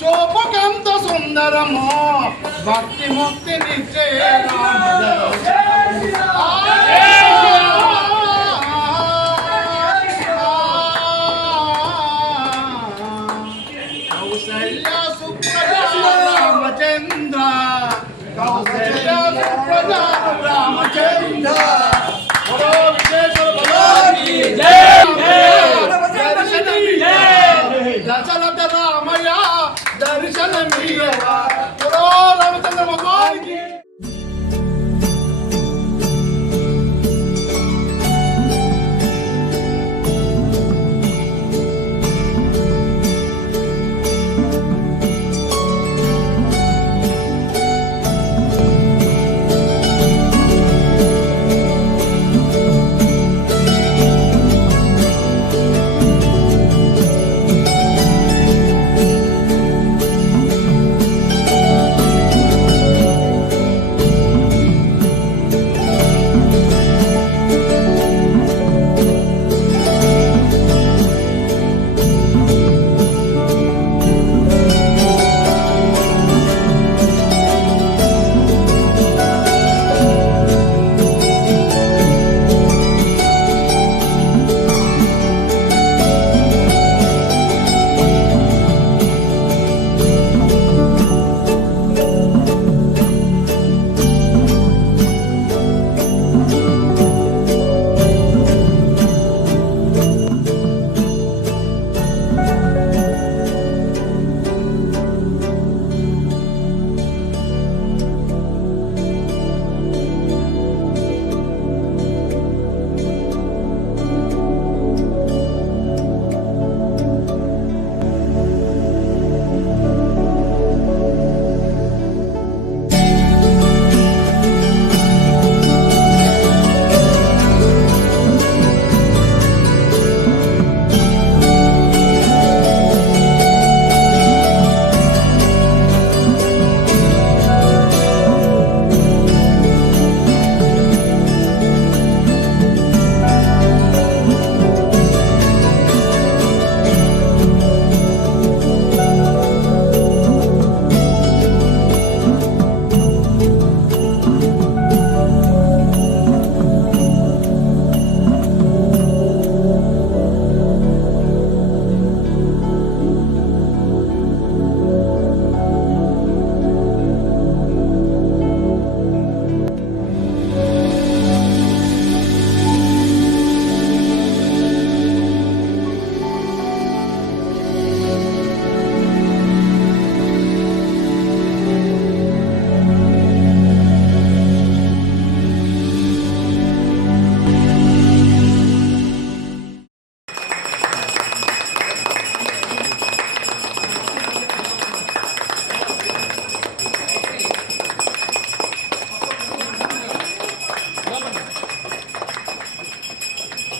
చూపుకెంత సుందరమో భక్తి ముక్తి నిత్యే కౌసల్య సుప్రజా రామచంద్ర కౌసల్య సుప్రజా రామచంద్ర దశరథ రామయ్య దర్శనమీయవా రామచంద్ర భగవానికి.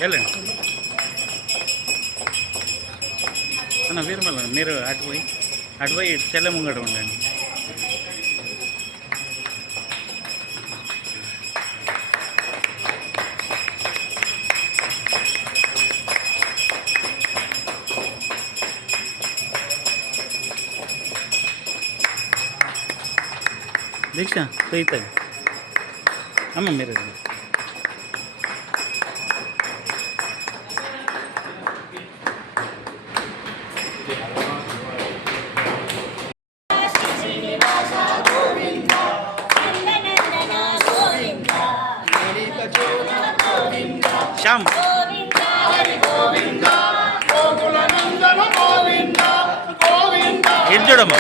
వెళ్ళండి అన్న వీరమల్ల మీరు అటుపోయి చెల్ల ముంగట ఉండండి. దీక్ష పోయితుంది అమ్మ మీరు శ్యామ్ ఇటు చూడమ్మా.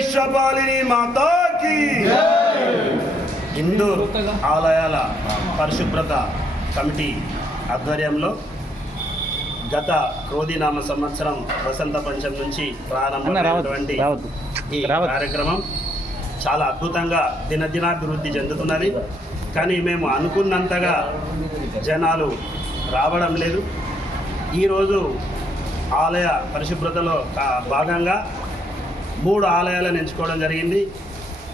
విశ్వపాలిని మాతాకి. హిందూ ఆలయాల పరిశుభ్రత కమిటీ ఆధ్వర్యంలో గత క్రోధినామ సంవత్సరం వసంత పంచమి నుంచి ప్రారంభమైనటువంటి ఈ కార్యక్రమం చాలా అద్భుతంగా దినదినాభివృద్ధి చెందుతున్నది. కానీ మేము అనుకున్నంతగా జనాలు రావడం లేదు. ఈరోజు ఆలయ పరిశుభ్రతలో భాగంగా 3 ఆలయాలను ఎంచుకోవడం జరిగింది.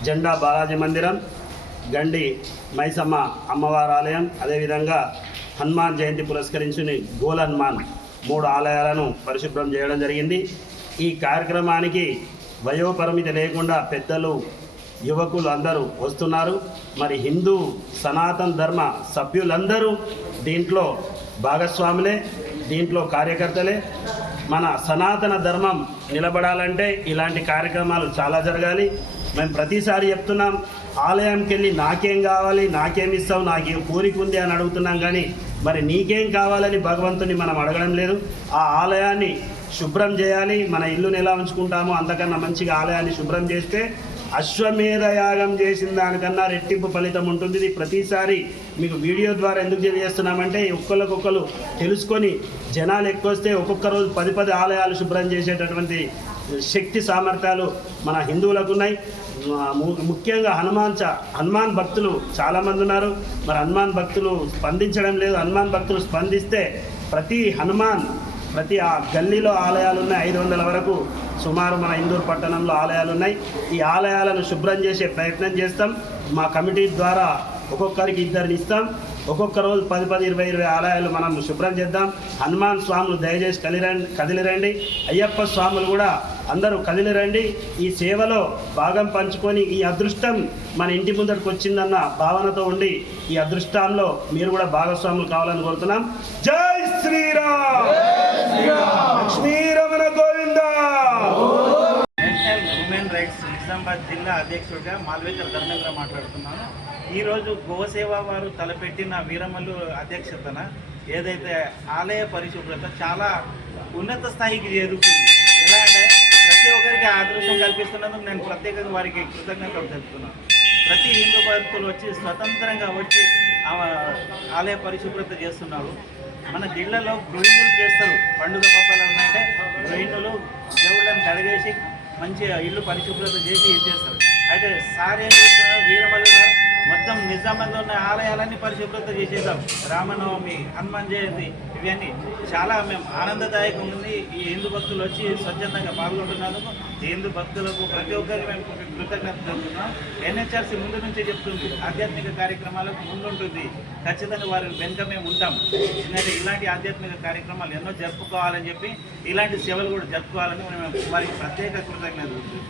జెండా బాలాజీ మందిరం, గండి మైసమ్మ అమ్మవారి ఆలయం, అదేవిధంగా హనుమాన్ జయంతి పురస్కరించుని గోల్ హనుమాన్ 3 ఆలయాలను పరిశుభ్రం చేయడం జరిగింది. ఈ కార్యక్రమానికి వయోపరిమితి లేకుండా పెద్దలు, యువకులు అందరూ వస్తున్నారు. మరి హిందూ సనాతన ధర్మ సభ్యులందరూ దీంట్లో భాగస్వాములే, దీంట్లో కార్యకర్తలే. మన సనాతన ధర్మం నిలబడాలంటే ఇలాంటి కార్యక్రమాలు చాలా జరగాలి. మేము ప్రతిసారి చెప్తున్నాం, ఆలయంకి వెళ్ళి నాకేం కావాలి, నాకేం ఇస్తావు, నాకేం కోరిక ఉంది అని అడుగుతున్నాం. కానీ మరి నీకేం కావాలని భగవంతుని మనం అడగడం లేదు. ఆ ఆలయాన్ని శుభ్రం చేయాలి. మన ఇల్లుని ఎలా ఉంచుకుంటామో అంతకన్నా మంచిగా ఆలయాన్ని శుభ్రం చేస్తే అశ్వమేధ యాగం చేసిన దానికన్నా రెట్టింపు ఫలితం ఉంటుంది. ఇది ప్రతిసారి మీకు వీడియో ద్వారా ఎందుకు తెలియజేస్తున్నామంటే ఒక్కరికొకరు తెలుసుకొని జనాలు ఎక్కువ వస్తే ఒక్కొక్క రోజు 10 ఆలయాలు శుభ్రం చేసేటటువంటి శక్తి సామర్థ్యాలు మన హిందువులకు ఉన్నాయి. ముఖ్యంగా హనుమాన్ భక్తులు చాలామంది ఉన్నారు. మరి హనుమాన్ భక్తులు స్పందించడం లేదు. హనుమాన్ భక్తులు స్పందిస్తే ప్రతి ఆ గల్లీలో ఆలయాలు ఉన్నాయి. 500 వరకు సుమారు మన ఇందూరు పట్టణంలో ఆలయాలు ఉన్నాయి. ఈ ఆలయాలను శుభ్రం చేసే ప్రయత్నం చేస్తాం. మా కమిటీ ద్వారా ఒక్కొక్కరికి 2 ఇస్తాం. ఒక్కొక్క రోజు 10, 20 ఆలయాలు మనం శుభ్రం చేద్దాం. హనుమాన్ స్వాములు దయచేసి కదిలిరండి. అయ్యప్ప స్వాములు కూడా అందరూ కదిలిరండి. ఈ సేవలో భాగం పంచుకొని ఈ అదృష్టం మన ఇంటి ముందరికి వచ్చిందన్న భావనతో ఉండి ఈ అదృష్టంలో మీరు కూడా భాగస్వాములు కావాలని కోరుతున్నాం. Jai Shriram. Lakshmi Ramana Govinda. National women rights Nizamabad జిల్లా అధ్యక్షుడిగా మాల్వేకర్ ధర్మేంద్ర మాట్లాడుతున్నాను. ఈరోజు గోసేవ వారు తలపెట్టిన వీరమల్లు అధ్యక్షతన ఏదైతే ఆలయ పరిశుభ్రత చాలా ఉన్నత స్థాయికి చేరుకుంది. ఎలా అంటే ప్రతి ఒక్కరికి అదృష్టం కల్పిస్తున్నందుకు నేను ప్రత్యేకంగా వారికి కృతజ్ఞతలు తెలుపుతున్నాను. ప్రతి హిందూ భక్తులు వచ్చి స్వతంత్రంగా వచ్చి ఆలయ పరిశుభ్రత చేస్తున్నారు. మన జిల్లాలో గృహిణులు చేస్తారు. పండుగ పబ్బలు ఉన్నాయంటే గృహిణులు దేవుళ్ళని కడిగేసి మంచిగా ఇల్లు పరిశుభ్రత చేసి చేస్తారు. అయితే సార్ ఏం చేస్తున్నారు, వీరమల్లు గారు మొత్తం నిజామాబాద్లో ఉన్న ఆలయాలన్నీ పరిశుభ్రత చేసేద్దాం. రామనవమి, హనుమాన్ జయంతి ఇవన్నీ చాలా మేము ఆనందదాయకంగా ఉంది. ఈ హిందూ భక్తులు వచ్చి స్వచ్ఛందంగా పాల్గొంటున్నందుకు ఈ హిందూ భక్తులకు ప్రతి ఒక్కరికి మేము కృతజ్ఞత చెప్తున్నాం. ఎన్హెచ్ఆర్సీ ముందు నుంచి చెప్తుంది, ఆధ్యాత్మిక కార్యక్రమాలకు ముందుంటుంది. ఖచ్చితంగా వారి వెనుక మేము ఉంటాం. ఎందుకంటే ఇలాంటి ఆధ్యాత్మిక కార్యక్రమాలు ఎన్నో జరుపుకోవాలని చెప్పి ఇలాంటి సేవలు కూడా జరుపుకోవాలని మేము వారికి ప్రత్యేక కృతజ్ఞతలు.